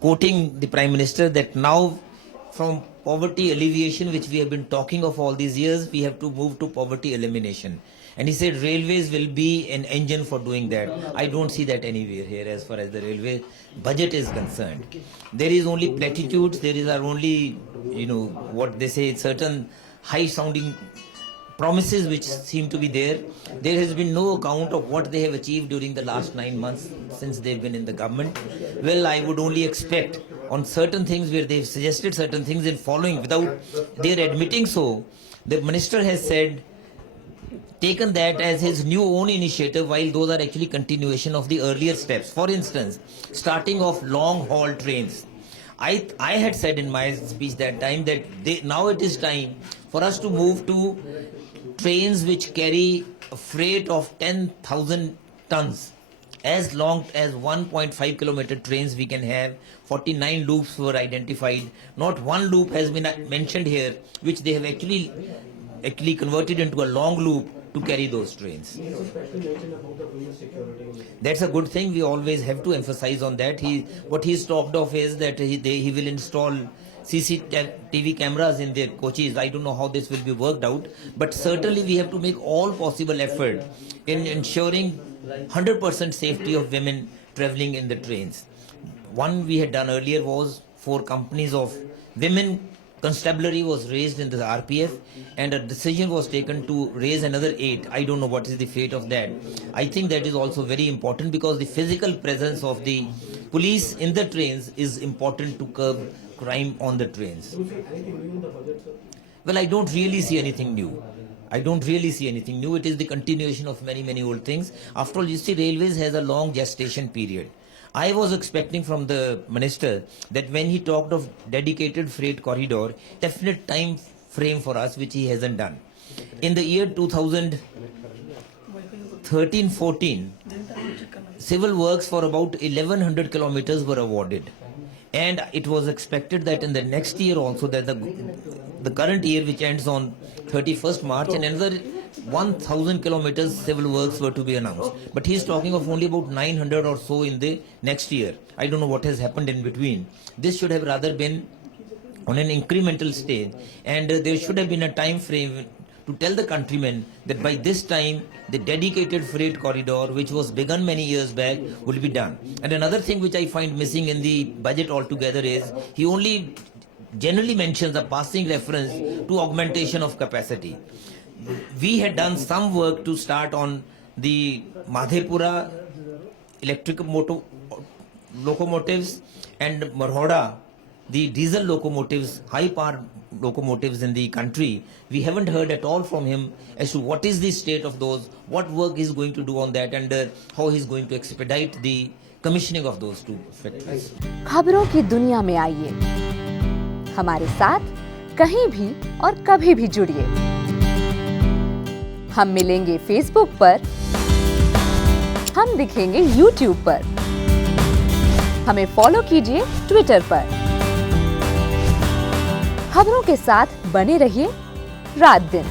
Quoting the Prime Minister that now from poverty alleviation, which we have been talking of all these years, we have to move to poverty elimination. And he said railways will be an engine for doing that. I don't see that anywhere here as far as the railway budget is concerned. There is only platitudes, are only, what they say, certain high sounding promises which seem to be there. There has been no account of what they have achieved during the last 9 months since they've been in the government. Well, I would only expect on certain things where they've suggested certain things in following without their admitting so. The minister has said, taken that as his new own initiative, while those are actually continuation of the earlier steps. For instance, starting off long haul trains. I had said in my speech that time that now it is time for us to move to trains which carry a freight of 10,000 tons. As long as 1.5 kilometer trains we can have. 49 loops were identified. Not one loop has been mentioned here, which they have actually converted into a long loop to carry those trains. That's a good thing. We always have to emphasize on that. What he's talked of is that he will install CCTV cameras in their coaches. I don't know how this will be worked out, but certainly we have to make all possible effort in ensuring 100% safety of women traveling in the trains. One we had done earlier was 4 companies of women constabulary was raised in the RPF, and a decision was taken to raise another 8. I don't know what is the fate of that. I think that is also very important because the physical presence of the police in the trains is important to curb crime on the trains. Well, I don't really see anything new. It is the continuation of many old things. After all, you see, railways has a long gestation period. I was expecting from the minister that when he talked of dedicated freight corridor, definite time frame for us, which he hasn't done. In the year 2013-14, civil works for about 1100 kilometers were awarded. And it was expected that in the next year also, that the current year, which ends on 31st March, and another 1,000 kilometers civil works were to be announced. But he's talking of only about 900 or so in the next year. I don't know what has happened in between. This should have rather been on an incremental stage, and there should have been a time frame to tell the countrymen that by this time the dedicated freight corridor, which was begun many years back, will be done. And another thing which I find missing in the budget altogether is he only generally mentions a passing reference to augmentation of capacity. We had done some work to start on the Madhepura electric locomotives and Marhoda, the diesel locomotives, high power locomotives in the country. We haven't heard at all from him as to what is the state of those, what work he's going to do on that, and how he's going to expedite the commissioning of those 2 factories. खबरों की दुनिया में आइए, हमारे साथ कहीं भी और कभी भी जुड़िए। हम मिलेंगे फेसबुक पर, हम दिखेंगे यूट्यूब पर, हमें फॉलो कीजिए ट्विटर पर। खबरों के साथ बने रहिए रात दिन।